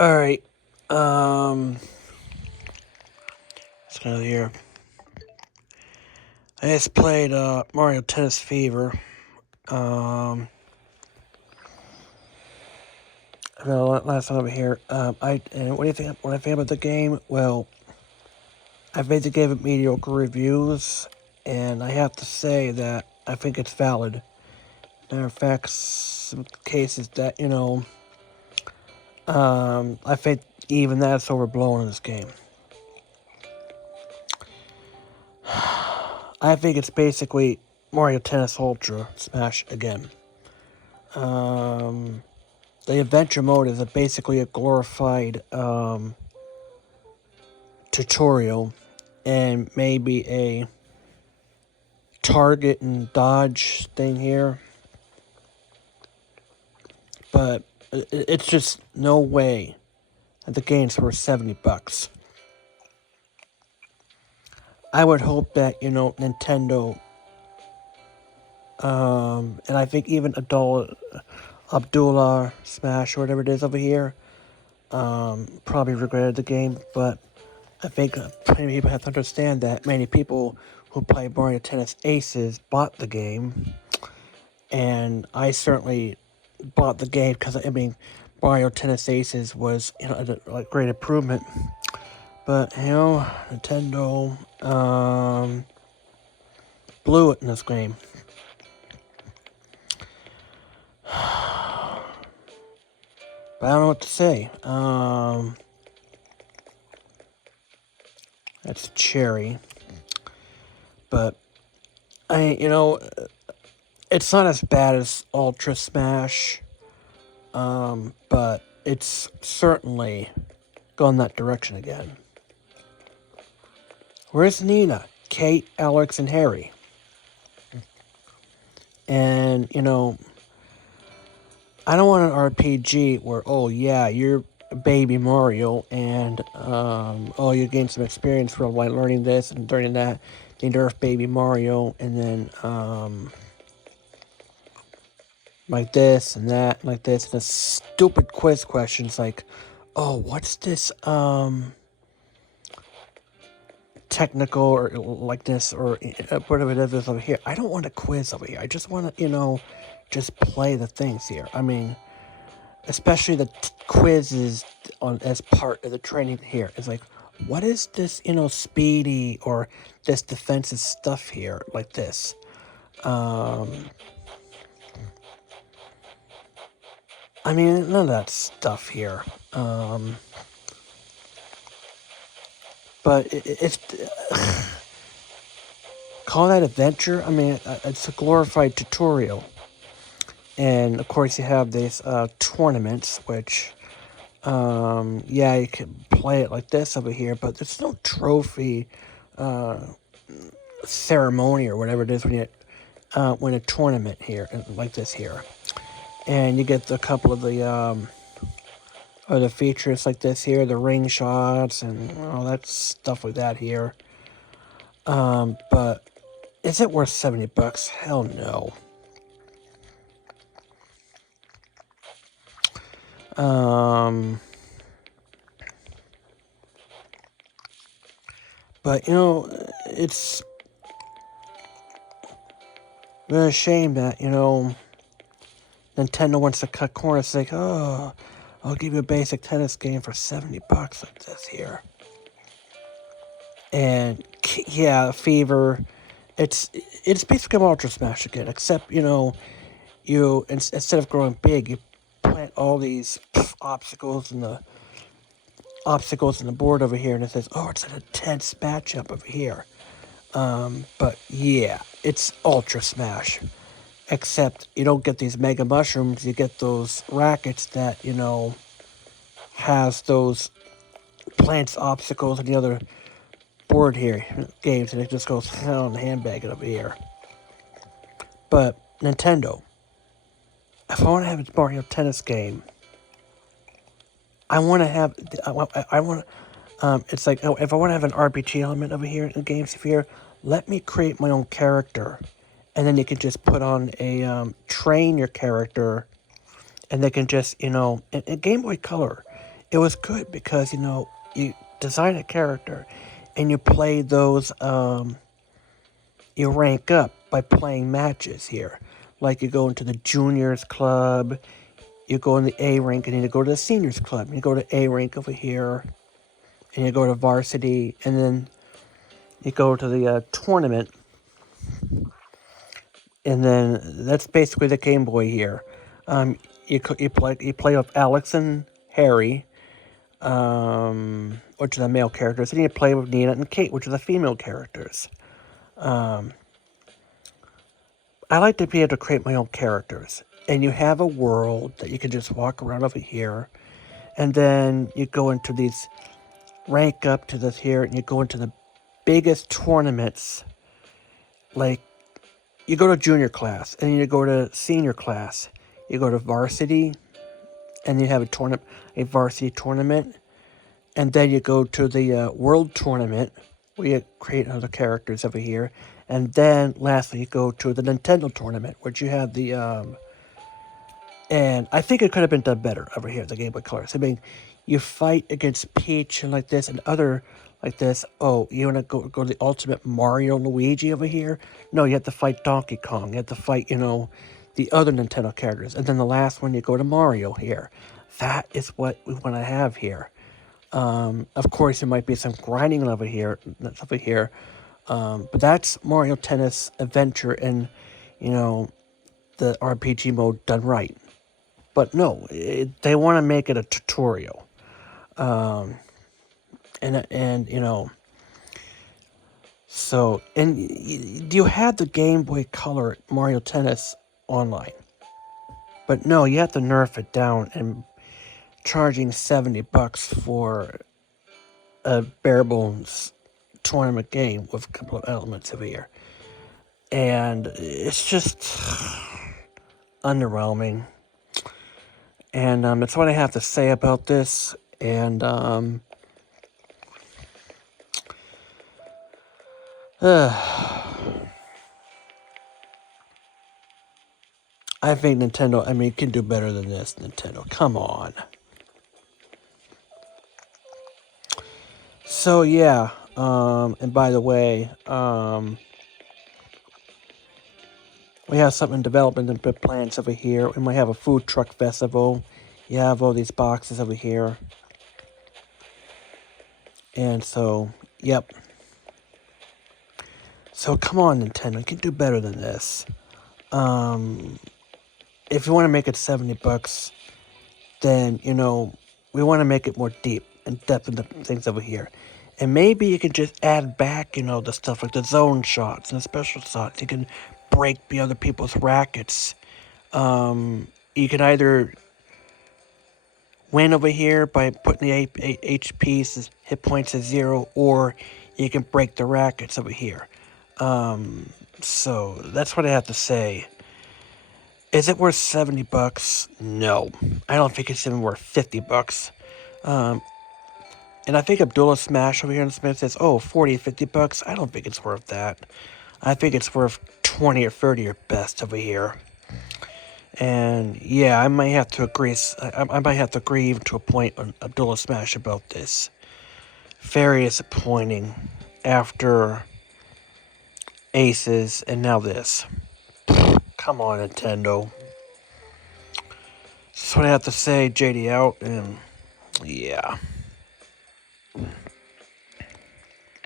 Alright, let's go here. I just played Mario Tennis Fever. Um, last time over here. What do you think? What I think about the game? Well, I basically gave it mediocre reviews, and I have to say that I think it's valid. Matter of fact, some cases that I think even that's overblown in this game. I think it's basically Mario Tennis Ultra Smash again. The adventure mode is basically a glorified tutorial and maybe a target and dodge thing here. But it's just no way that the game's worth $70. I would hope that, Nintendo, and I think even Abdullah Smash or whatever it is over here, probably regretted the game, but I think many people have to understand that many people who play Mario Tennis Aces bought the game, and I certainly bought the game because Mario Tennis Aces was a great improvement. But Nintendo blew it in this game. But I don't know what to say. That's cherry. But it's not as bad as Ultra Smash. But it's certainly gone that direction again. Where's Nina, Kate, Alex, and Harry? And, I don't want an RPG where, oh, yeah, you're baby Mario, and, you gain some experience from like learning this and learning that. They nerf baby Mario, and then, like this and that, like this, and the stupid quiz questions like, oh, what's this, technical or like this or whatever it is over here. I don't want a quiz over here. I just want to, just play the things here. I mean, especially the quizzes on as part of the training here. It's like, what is this, speedy or this defensive stuff here like this? I mean, none of that stuff here. But it's call that adventure. I mean, it's a glorified tutorial. And of course, you have these tournaments, which, yeah, you can play it like this over here, but there's no trophy ceremony or whatever it is when you win a tournament here, like this here. And you get a couple of the other features like this here, the ring shots and all that stuff like that here. But is it worth $70? Hell no. But it's really a shame that Nintendo wants to cut corners. It's like, oh, I'll give you a basic tennis game for $70 like this here. And yeah, Fever, it's basically Ultra Smash again, except you instead of growing big, you plant all these obstacles in the board over here, and it says, oh, it's an intense matchup over here. But yeah, it's Ultra Smash. Except you don't get these mega mushrooms, you get those rackets that, has those plants obstacles and the other board here games, and it just goes hell in the handbag over here. But Nintendo, if I want to have a Mario Tennis game, I want to have, I want it's like, oh, if I want to have an RPG element over here in the game sphere, let me create my own character. And then you can just put on train your character, and they can just, in Game Boy Color, It was good because, you design a character and you play those, you rank up by playing matches here. Like you go into the juniors club, you go in the A rank, and then you go to the seniors club. You go to A rank over here, and you go to varsity, and then you go to the tournament, and then that's basically the Game Boy here. You play with Alex and Harry, which are the male characters, and you play with Nina and Kate, which are the female characters. I like to be able to create my own characters, and you have a world that you can just walk around over here, and then you go into these rank up to this here, and you go into the biggest tournaments. Like you go to junior class, and you go to senior class, you go to varsity, and you have a varsity tournament, and then you go to the world tournament where you create other characters over here, and then lastly you go to the Nintendo tournament, which you have the and I think it could have been done better over here, the Game Boy Colors. I mean, you fight against Peach and like this and other like this. Oh, you want to go to the Ultimate Mario and Luigi over here? No, you have to fight Donkey Kong. You have to fight, the other Nintendo characters. And then the last one, you go to Mario here. That is what we want to have here. Of course, there might be some grinding over here. That's over here. But that's Mario Tennis Adventure and, the RPG mode done right. But no, they want to make it a tutorial. So, and you had the Game Boy Color Mario Tennis online. But no, you have to nerf it down and charging $70 for a barebones tournament game with a couple of elements over here. And it's just underwhelming. And that's what I have to say about this. And I think Nintendo, can do better than this. Nintendo, come on. So yeah, and by the way, we have something in development and plans over here. We might have a food truck festival. You have all these boxes over here. And so, yep. So come on, Nintendo, you can do better than this. If you want to make it $70, then, we want to make it more deep and depth into things over here. And maybe you can just add back, the stuff like the zone shots and the special shots. You can break the other people's rackets. You can either win over here by putting the HP's hit points at 0, or you can break the rackets over here. So that's what I have to say. Is it worth $70? No, I don't think it's even worth $50. And I think Abdullah Smash over here in Smith says, oh, $40, $50. I don't think it's worth that. I think it's worth 20 or 30 or best over here. And yeah, I might have to agree. I might have to agree even to a point on Abdullah Smash about this. Very disappointing after Aces and now this. Come on, Nintendo. That's what I have to say. JD out, and yeah.